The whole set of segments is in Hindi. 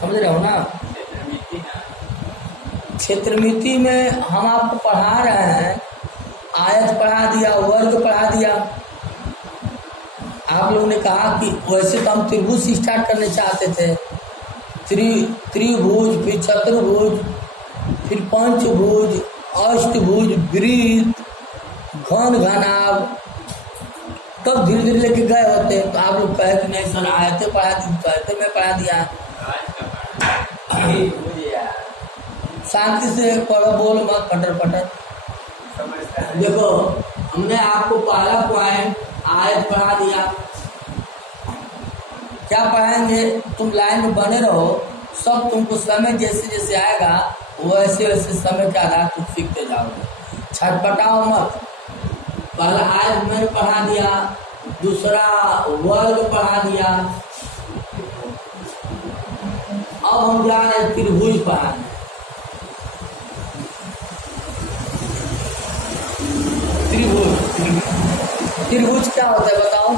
समझ रहे हो ना? क्षेत्रमिति में हम आपको पढ़ा रहे हैं, आयत पढ़ा दिया, वर्ग पढ़ा दिया। आप लोगों ने कहा कि वैसे तो हम त्रिभुज से स्टार्ट करने चाहते थे, त्रिभुज, फिर चतुर्भुज, फिर पंचभुज, अष्टभुज, वृत्त, घन घनाभ, तब धीरे धीरे लेके गए होते। तो आप लोग कहे कि नहीं सर आयतें पढ़ा दी, तो आयतें मैं पढ़ा दिया। शांति से पढ़ो, बोल मत पटर पटर। देखो हमने आपको पहला पॉइंट आयत पढ़ा दिया। क्या पढ़ाएंगे? तुम लाइन में बने रहो, सब तुमको समय जैसे जैसे आएगा वैसे वैसे समय के आधार तुम सीखते जाओगे। छटपटाओ मत। पहला आयत मैंने पढ़ा दिया, दूसरा वर्ग पढ़ा दिया। अब हम जा रहे हैं त्रिभुज पढ़ाने। त्रिभुज क्या होता है बताओ?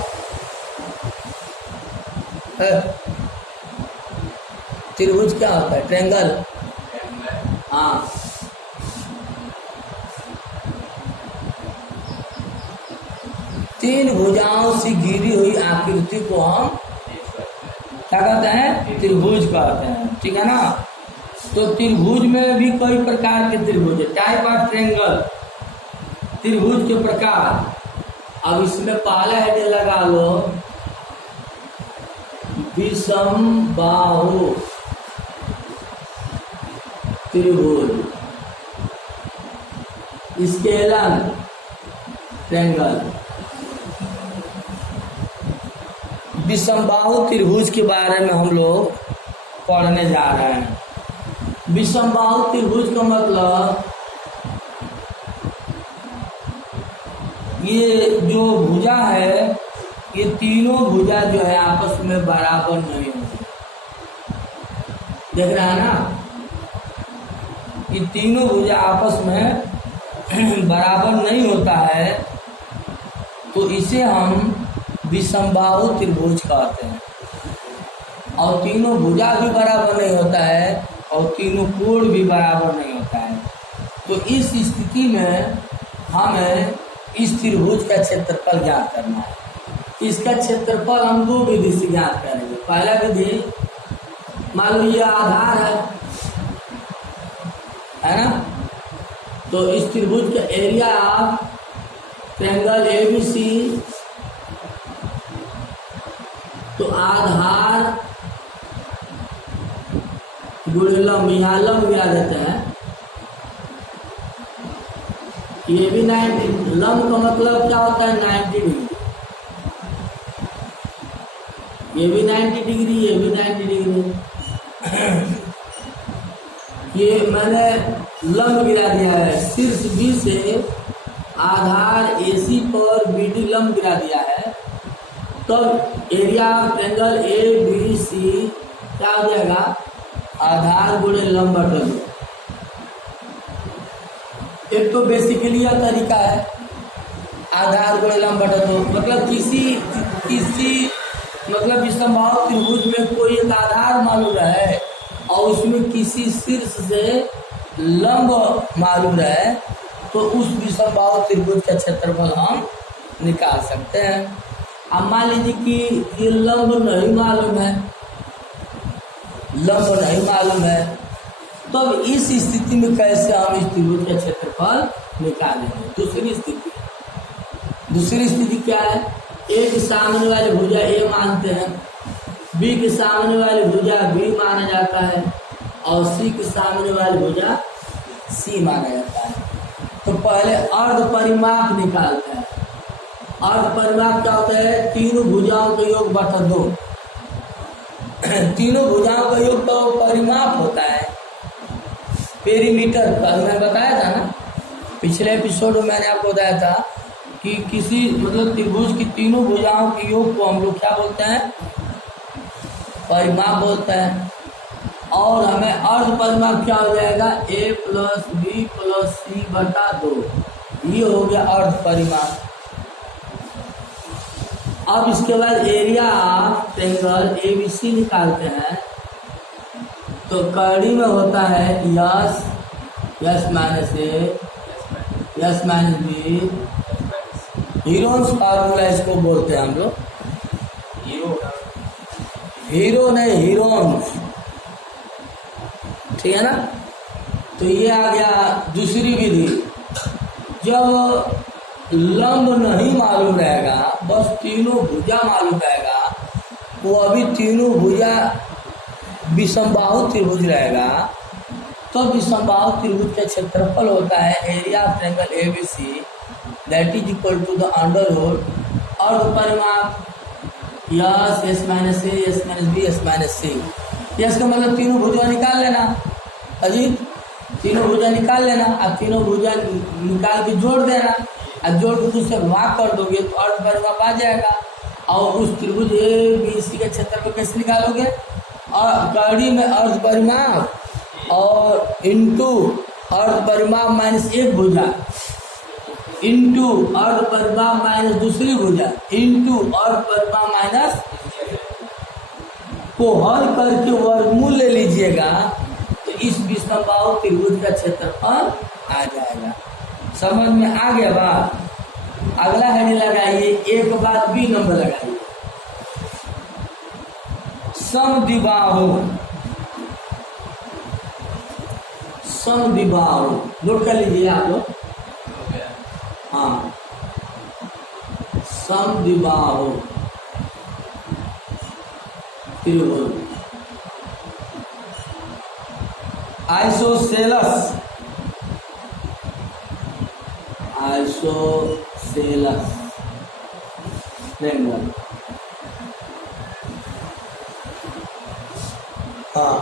त्रिभुज क्या होता है? ट्रायंगल। हाँ, तीन भुजाओं से घिरी हुई आकृति को हम क्या कहते हैं? त्रिभुज कहते हैं। ठीक है ना? तो त्रिभुज में भी कई प्रकार के त्रिभुज है, टाइप ऑफ ट्रायंगल, त्रिभुज के प्रकार। अब इसमें पहला हेड लगा लो विषम बाहु त्रिभुज, स्केलर ट्रायंगल। विषमबाहु त्रिभुज के बारे में हम लोग पढ़ने जा रहे हैं। विषमबाहु त्रिभुज का मतलब ये जो भुजा है, ये तीनों भुजा जो है आपस में बराबर नहीं होती। देख रहा है ना? ये तीनों भुजा आपस में बराबर नहीं होता है, तो इसे हम विषमबाहु त्रिभुज कहते हैं। और तीनों भुजा भी बराबर नहीं होता है और तीनों कोण भी बराबर नहीं होता है। तो इस स्थिति में हमें इस त्रिभुज का क्षेत्रफल ज्ञात करना है। इसका क्षेत्रफल हम दो विधि से ज्ञात करेंगे। पहला विधि, मान लो ये आधार है ना? तो इस त्रिभुज का एरिया ऑफ ट्रायंगल ABC, तो आधार गुणे लंब, यहाँ लंब गिरा देते हैं। ये भी 90, लंब का मतलब क्या होता है? 90 डिग्री। ये भी 90 डिग्री, ये भी 90 डिग्री। ये मैंने लंब गिरा दिया है, शीर्ष B से आधार AC पर BD लंब गिरा दिया है। तब एरिया ऑफ ट्रायंगल ABC क्या हो जाएगा? आधार गुणे लंब बटा दो। एक तो बेसिकली यह तरीका है, आधार गुणे लंब बटा दो। मतलब किसी मतलब विषमबाहु त्रिभुज में कोई एक आधार मालूम है और उसमें किसी शीर्ष से लंब मालूम है, तो उस विषमबाहु त्रिभुज का क्षेत्रफल हम निकाल सकते हैं। अब मान लीजिए कि ये लंब नहीं मालूम है, लंब नहीं मालूम है, तब इस स्थिति में कैसे हम इस त्रिभुज का क्षेत्रफल निकालेंगे? दूसरी स्थिति क्या है? A के सामने वाली भुजा A मानते हैं, B के सामने वाली भुजा B माना जाता है और C के सामने वाली भुजा C माना जाता है। तो पहले अर्ध परिमाप निकालते हैं। अर्ध परिमाप क्या होता है? तीनों भुजाओं का योग बटा 2। तीनों भुजाओं का योग तो परिमाप होता है, पेरीमीटर। कल मैं बताया था ना, पिछले एपिसोड में मैंने आपको बताया था कि किसी मतलब त्रिभुज की तीनों भुजाओं के योग को हम लोग क्या बोलते हैं? परिमाप बोलते हैं। और हमें अर्ध परिमाप क्या हो जाएगा? A + B + C बटा 2। ये हो गया अर्ध परिमाप। अब इसके बाद एरिया ऑफ ट्रायंगल ABC निकालते हैं। तो कड़ी में होता है S, S minus A, S minus B. Heron's formula इसको बोलते हैं हम लोग। हीरो नहीं, हीरोन्स, ठीक है ना। तो ये आ गया दूसरी विधि। जब लंब नहीं मालूम रहेगा, बस तीनों भुजा मालूम रहेगा, वो अभी तीनों भुजा विषमबाहु त्रिभुज रहेगा, तो विषमबाहु त्रिभुज का क्षेत्रफल होता है area of triangle ABC that is equal to the under root और परिमाप S, S minus A, S minus B, S minus C. S का मतलब तीनों भुजा निकाल लेना अजीत, तीनों भुजा निकाल लेना, अब तीनों भुजा निकाल के जोड़ देना, और जोड़ के दूसरे भाग कर दोगे तो अर्ध परिमाप आ जाएगा। और उस त्रिभुज ए बी सी के क्षेत्रफल कैसे निकालोगे? और कड़ी में अर्ध परिमाप और इंटू अर्ध परिमाप माइनस एक भुजा इंटू अर्ध परिमाप माइनस दूसरी भुजा इंटू अर्ध परिमाप माइनस को हल करके वर्गमूल ले लीजिएगा, तो इस विषमबाहु त्रिभुज का क्षेत्रफल आ जाएगा। समझ में आ गया बात? अगला हेडिंग लगाइए, एक बात बी नंबर लगाइए, समद्विबाहु। समद्विबाहु नोट कर लीजिए आप लोग। हाँ, समद्विबाहु त्रिभुज आइसोसेलस, आइसोसेलस ट्रायंगल। हाँ,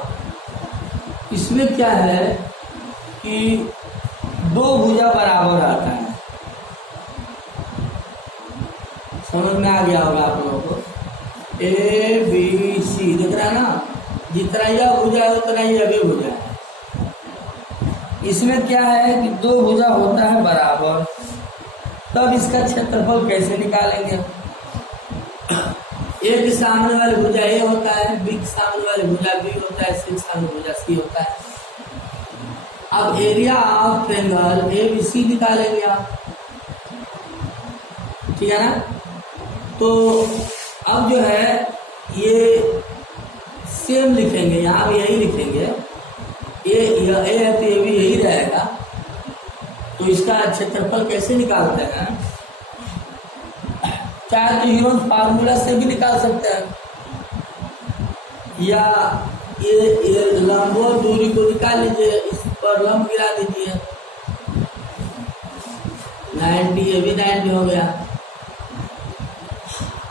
इसमें क्या है कि दो भुजा बराबर आता है। समझ में आ गया होगा आप लोगों को। ए बी सी दिख रहा है ना, जितना यह भुजा है उतना यह भी भुजा है। इसमें क्या है कि दो भुजा होता है बराबर, तब इसका क्षेत्रफल कैसे निकालेंगे? ए के सामने वाली भुजा ए होता है, बी के सामने वाली भुजा बी होता है, सी के सामने भुजा सी होता है। अब area of triangle A B C निकालेंगे आप, ठीक है ना। तो अब जो है ये सेम लिखेंगे, यहाँ भी यही लिखेंगे, ए है तो ये भी यही रहेगा। तो इसका क्षेत्रफल कैसे निकालते हैं? चाहे तो हीरोन्स फार्मूला से भी निकाल सकते हैं, या ये लंबवत दूरी को निकाल लीजिए, इस पर लंब गिरा दीजिए, 90, ये भी 90 हो गया।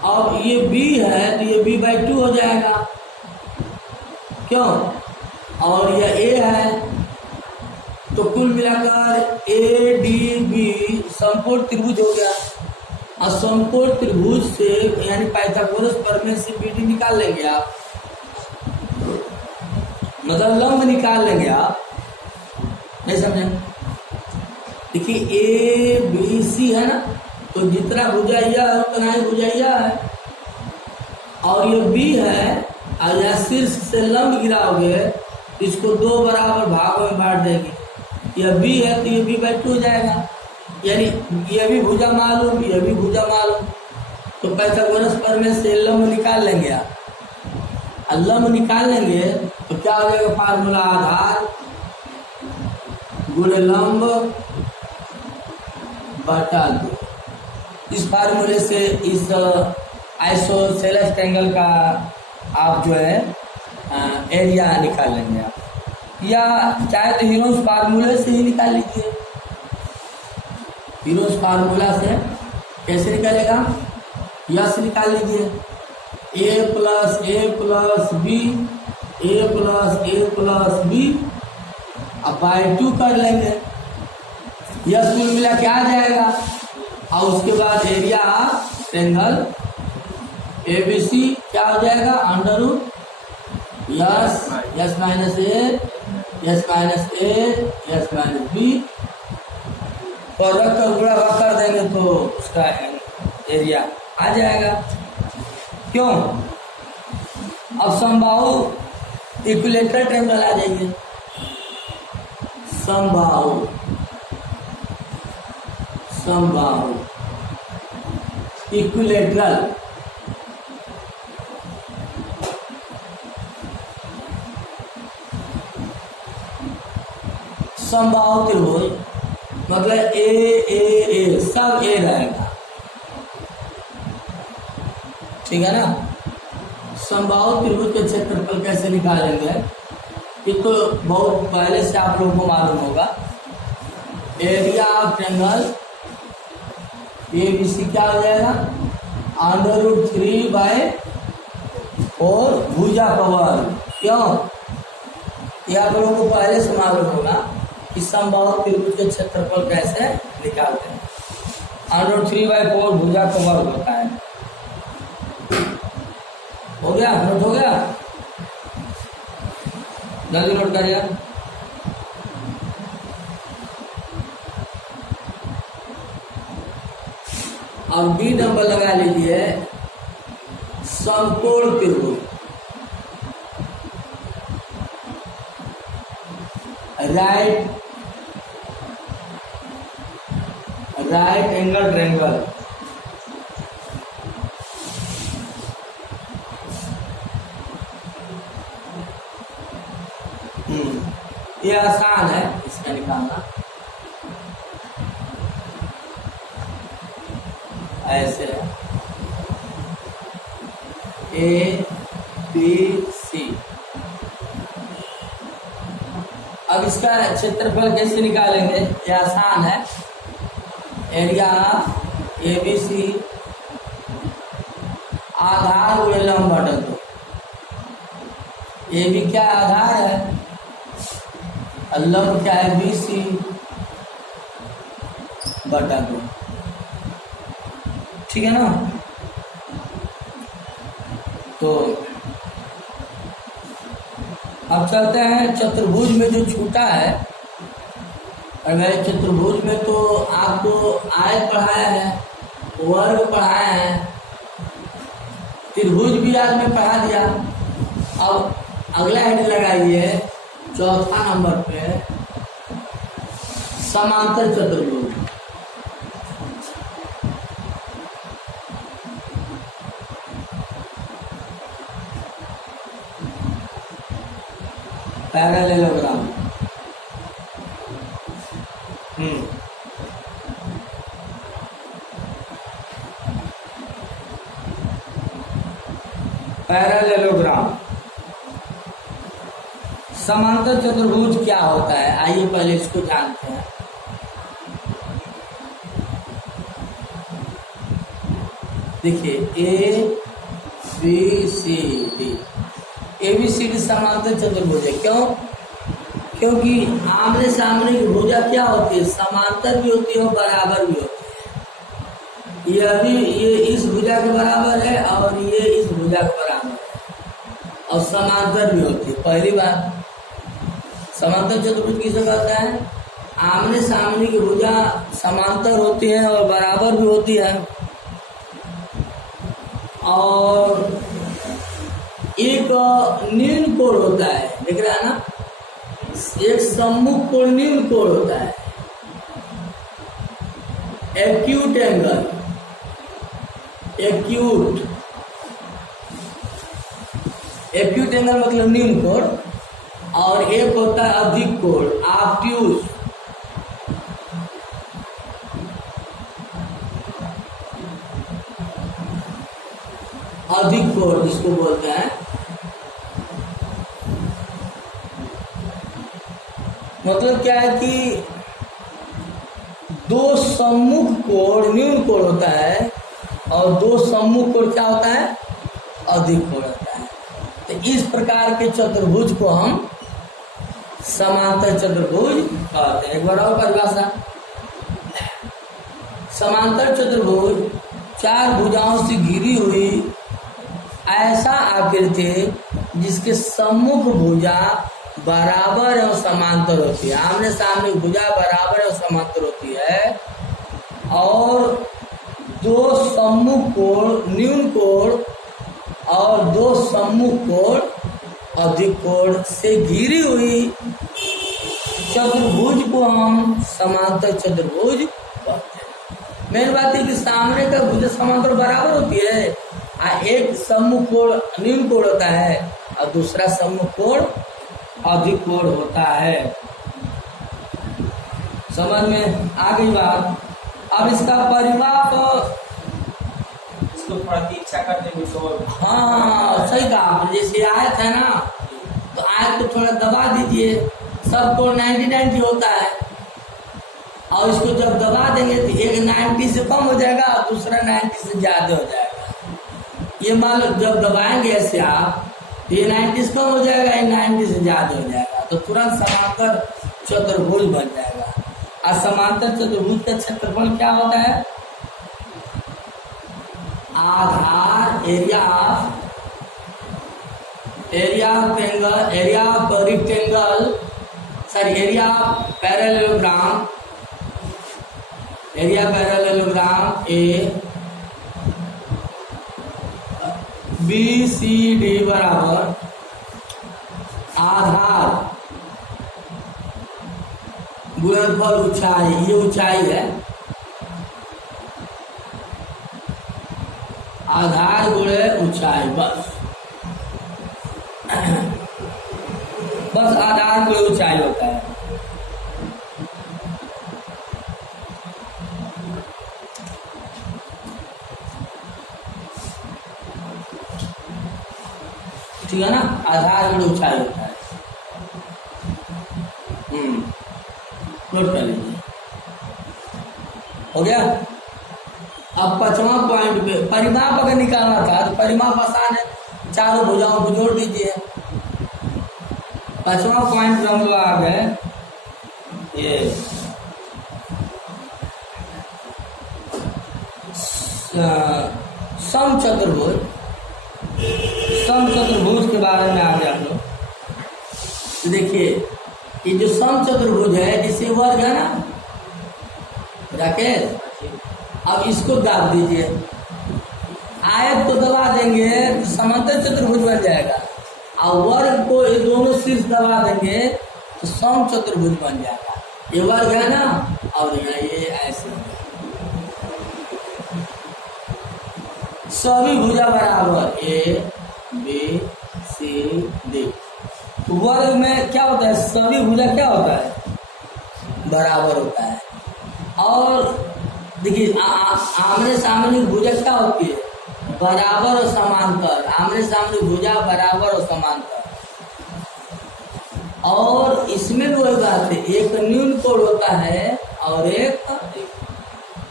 अब ये b है तो ये b/2 हो जाएगा, क्यों? और यह a है, तो कुल मिलाकर ए डी बी समकोण त्रिभुज हो गया। और समकोण त्रिभुज से यानी पाइथागोरस प्रमेय से BD निकाल लेंगे आप, मतलब लंब निकाल लेंगे आप, नहीं समझे? देखिए ए बी सी है ना, तो जितना भुजा यह है उतना ही भुजा यह है, और ये बी है, और यह शीर्ष से लंब गिराओगे इसको दो बराबर भागों में बांट देंगे। यह बी है तो ये b/2 हो जाएगा, यानी ये भी भुजा मालूम, ये भी भुजा मालूम, तो पाइथागोरस प्रमेय से लंब निकाल लेंगे आप। और लंब निकाल लेंगे तो क्या हो जाएगा? फार्मूला आधार गुणे लंब बटा 2। इस फार्मूले से इस आइसोसेलेस ट्रायंगल का आप जो है एरिया निकाल लेंगे आप, या चाहे तो हीरोन्स फार्मूले से ही निकाल लीजिए। हीरोन्स फार्मूला से कैसे निकालेगा? यस निकाल लीजिए, a plus B, a plus B अब /2 कर लेंगे, यस कुल मिला के आ जाएगा। और उसके बाद एरिया ऑफ ट्रायंगल ABC क्या हो जाएगा? Under root yes minus A, S minus B, और रख कर गुणा कर देंगे तो उसका एरिया आ जाएगा। क्यों? अब समबाहु इक्विलेटरल ट्रायंगल आ जाइए, समबाहु, समबाहु इक्विलेटरल, समबाहु त्रिभुज मतलब ए सब ए रहेगा, ठीक है ना। समबाहु त्रिभुज के क्षेत्रफल कैसे निकालेंगे, ये तो बहुत पहले से आप लोगों को मालूम होगा। एरिया ऑफ ट्रायंगल ABC क्या हो जाएगा, √3/4 भुजा का वर्ग। क्यों, ये आप लोगों को पहले से मालूम होगा कि समबाहु त्रिभुज के क्षेत्रफल कैसे निकालते हैं। √3/4 भुजा का वर्ग होता है। हो गया, नोट हो गया, जल्दी नोट करिए। अब बी नंबर लगा लीजिए, समकोण त्रिभुज, राइट एंगल ट्रायंगल, ये आसान है इसका निकालना। ऐसे ABC, अब इसका क्षेत्रफल कैसे निकालेंगे, ये आसान है। एरिया ABC आधार हुए लंब बटा 2। AB क्या आधार है, लंब क्या है BC बटा 2, ठीक है ना। तो अब चलते हैं चतुर्भुज में जो छूटा है, और मैं चतुर्भुज में तो आपको आयत पढ़ाया है, वर्ग पढ़ाया है, त्रिभुज भी आज में पढ़ा दिया। अब अगला हेड लगाइए चौथा नंबर पे, समांतर चतुर्भुज। Parallelogram, parallelogram. समांतर चतुर्भुज क्या होता है, आइए पहले इसको जानते हैं। देखिए ABCD समांतर चतुर्भुज है। क्यों, क्योंकि आमने सामने की भुजा क्या होती है, समांतर भी होती है और बराबर भी होती है। ये इस भुजा के बराबर है और ये इस भुजा के बराबर है, और समांतर भी होती है। पहली बात, समांतर चतुर्भुज किसे कहते हैं, आमने सामने की भुजा समांतर होती है और बराबर भी होती है, और एक न्यून कोण होता है, देख रहा है ना, एक सम्मुख कोण न्यून कोण होता है, एक्यूट एंगल, एक्यूट एंगल मतलब न्यून कोण, और एक होता है अधिक कोण, ऑब्ट्यूज। अधिक कोण जिसको बोलते हैं, मतलब क्या है कि दो सम्मुख कोण न्यून कोण होता है और दो सम्मुख कोण क्या होता है, अधिक कोण होता है। तो इस प्रकार के चतुर्भुज को हम समांतर चतुर्भुज कहते हैं। एक बार और परिभाषा, समांतर चतुर्भुज चार भुजाओं से घिरी हुई ऐसा आकृति जिसके सम्मुख भुजा बराबर एवं समांतर होती है, आमने सामने भुजा बराबर एवं समांतर होती है, और दो सम्मुख कोण न्यून कोण और दो सम्मुख कोण अधिक कोण से घिरी हुई चतुर्भुज को हम समांतर चतुर्भुज कहते हैं। मेन बात है कि सामने का भुज समांतर बराबर होती है, एक सम्मुख कोण न्यून कोण होता है और दूसरा सम्मुख कोण अधिक कोण होता है। समझ में आ गई बात। अब इसका परिमाप इसको थोड़ा इच्छा करते हुए तो हाँ सही कहा, जैसे आयत है ना तो आयत को थोड़ा दबा दीजिए, सबको 90-90 होता है और इसको जब दबा देंगे तो एक 90 से कम हो जाएगा और दूसरा 90 से ज्यादा हो जाएगा। ये मान लो जब दबाएंगे ऐसे आप तो ये 90 से कम हो जाएगा, ये 90 से ज्यादा हो जाएगा, तो तुरंत समांतर चतुर्भुज बन जाएगा। और समांतर चतुर्भुज का क्षेत्रफल क्या होता है? आधार area of rectangle area parallelogram A B C D बराबर आधार गुणनफल ऊंचाई, ये ऊंचाई है, आधार गुणे ऊंचाई, बस आधार गुणे ऊंचाई होता है। ठीक है ना, आधार गुणे ऊंचाई होता है। नोट कर लीजिए, हो गया। अब 5वां पॉइंट पे परिमाप अगर निकालना था तो परिमाप आसान है, चारों भुजाओं को जोड़ दीजिए। 5वां पॉइंट हम लोग आ गए, ये समचतुर्भुज के बारे में आ गया हम लोग। तो देखिए ये जो समचतुर्भुज है, जिसे वर्ग है ना राकेश, अब इसको दाब दीजिए, आयत को दबा देंगे तो समांतर चतुर्भुज बन जाएगा, और वर्ग को ये दोनों शीर्ष दबा देंगे तो समचतुर्भुज बन जाएगा। ये वर्ग है ना, और ये ऐसे सभी भुजा बराबर ए बी सी डी। तो वर्ग में क्या होता है, सभी भुजा क्या होता है, बराबर होता है। और देखिए आमने सामने भुजा क्या होती है, बराबर और समांतर। आमने सामने भुजा बराबर और समांतर। और इसमें भी वही बात है, एक न्यून कोण होता है और एक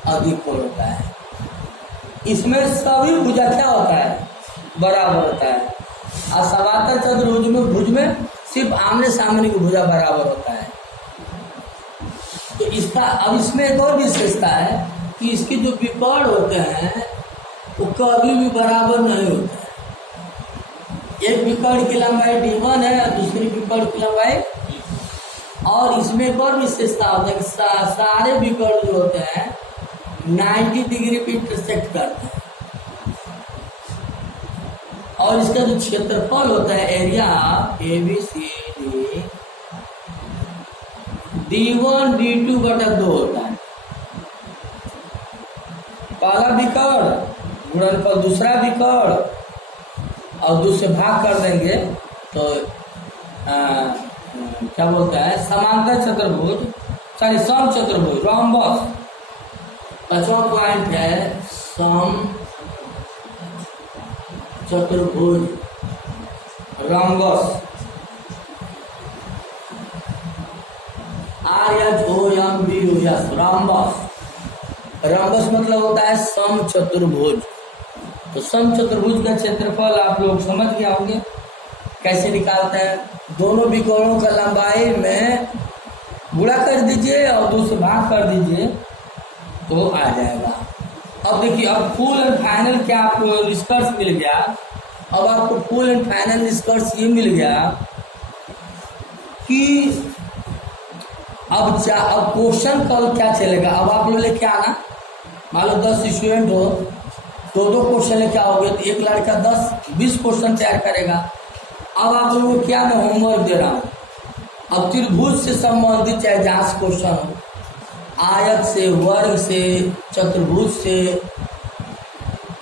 अधिक कोण होता है। इसमें सभी भुजा क्या होता है, बराबर होता है। और समांतर चतुर्भुज में सिर्फ आमने सामने की भुजा बराबर होता है। तो इसका अब इसमें एक और विशेषता है कि इसके जो विकर्ण होते हैं वो कभी भी बराबर नहीं होते हैं। एक विकर्ण की लंबाई d1 है और दूसरी विकर्ण की लंबाई, और इसमें एक और विशेषता होता है कि सारे विकर्ण जो होते हैं 90 डिग्री पे इंटरसेक्ट करते हैं। और इसका जो क्षेत्रफल होता है, area A B C D d1 d2 बटा 2 होता है। पहला विकर्ण गुणनफल दूसरा विकर्ण, और दूसरे भाग कर देंगे तो क्या बोलता है, समांतर चतुर्भुज, सॉरी सम चतुर्भुज, रोम्बस। 5वां पॉइंट है सम चतुर्भुज रोम्बस। RHOMBUS rhombus. रोम्बस मतलब होता है सम चतुर्भुज। तो सम चतुर्भुज का क्षेत्रफल आप लोग समझ गए होंगे कैसे निकालते हैं। दोनों विकर्णों का लंबाई में गुणा कर दीजिए और 2 से भाग कर दीजिए तो आ जाएगा। अब देखिए, अब फुल एंड फाइनल क्या आपको निष्कर्ष मिल गया। अब आपको फुल एंड फाइनल निष्कर्ष ये मिल गया कि अब क्वेश्चन कल क्या चलेगा। अब आप लोग लेके आना, मान लो 10 स्टूडेंट हो, 2-2 क्वेश्चन लेके आओगे तो एक लड़का 10-20 क्वेश्चन तैयार करेगा। अब आप लोगों को क्या मैं होमवर्क दे रहा हूँ। अब त्रिभुज से संबंधित चाहे जांच क्वेश्चन हो, आयत से, वर्ग से, चतुर्भुज से,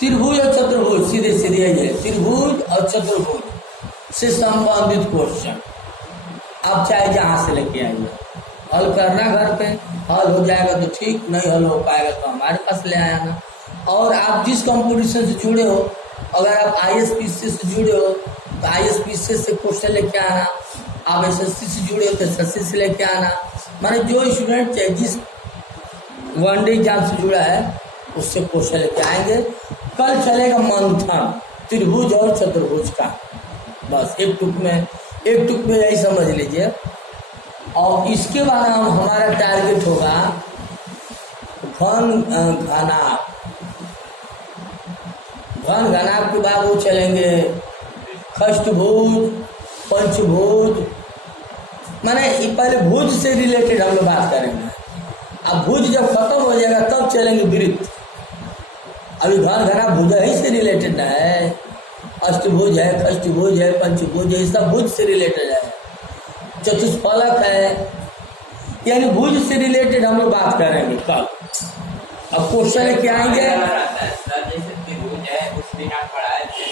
त्रिभुज और चतुर्भुज सीधे सीधे है, त्रिभुज और चतुर्भुज से संबंधित क्वेश्चन आप चाहे जहाँ से लेके आइए, हल करना घर पे, हल हो जाएगा तो ठीक, नहीं हल हो पाएगा तो हमारे पास ले आना। और आप जिस कंपटीशन से जुड़े हो, अगर आप ISPC से जुड़े हो तो ISPC से क्वेश्चन लेके आना, आप SSC से जुड़े हो तो SSC से लेके आना। माने जो स्टूडेंट चाहे जिस वनडे एग्जाम से जुड़ा है उससे क्वेश्चन लेके आएंगे। कल चलेगा मंथन त्रिभुज और चतुर्भुज का, बस एक टुक में यही समझ लीजिए। और इसके बाद हमारा टारगेट होगा घनाभ के बाद वो चलेंगे षष्ठभुज, पंचभुज, माने पहले भुज से रिलेटेड हम लोग बात करेंगे। अब भुज जब खत्म हो जाएगा तब चलेंगे वृत्त। अभी घना भुज ही से रिलेटेड न है, अष्टभुज है, षष्ठभुज है, पंचभुज है, सब भुज से रिलेटेड है, चतुष्फलक है, यानी भुज से रिलेटेड हम लोग बात करेंगे कल। अब क्वेश्चन लेके आएंगे। जैसे त्रिभुज है उस दिन आप पढ़ाए थे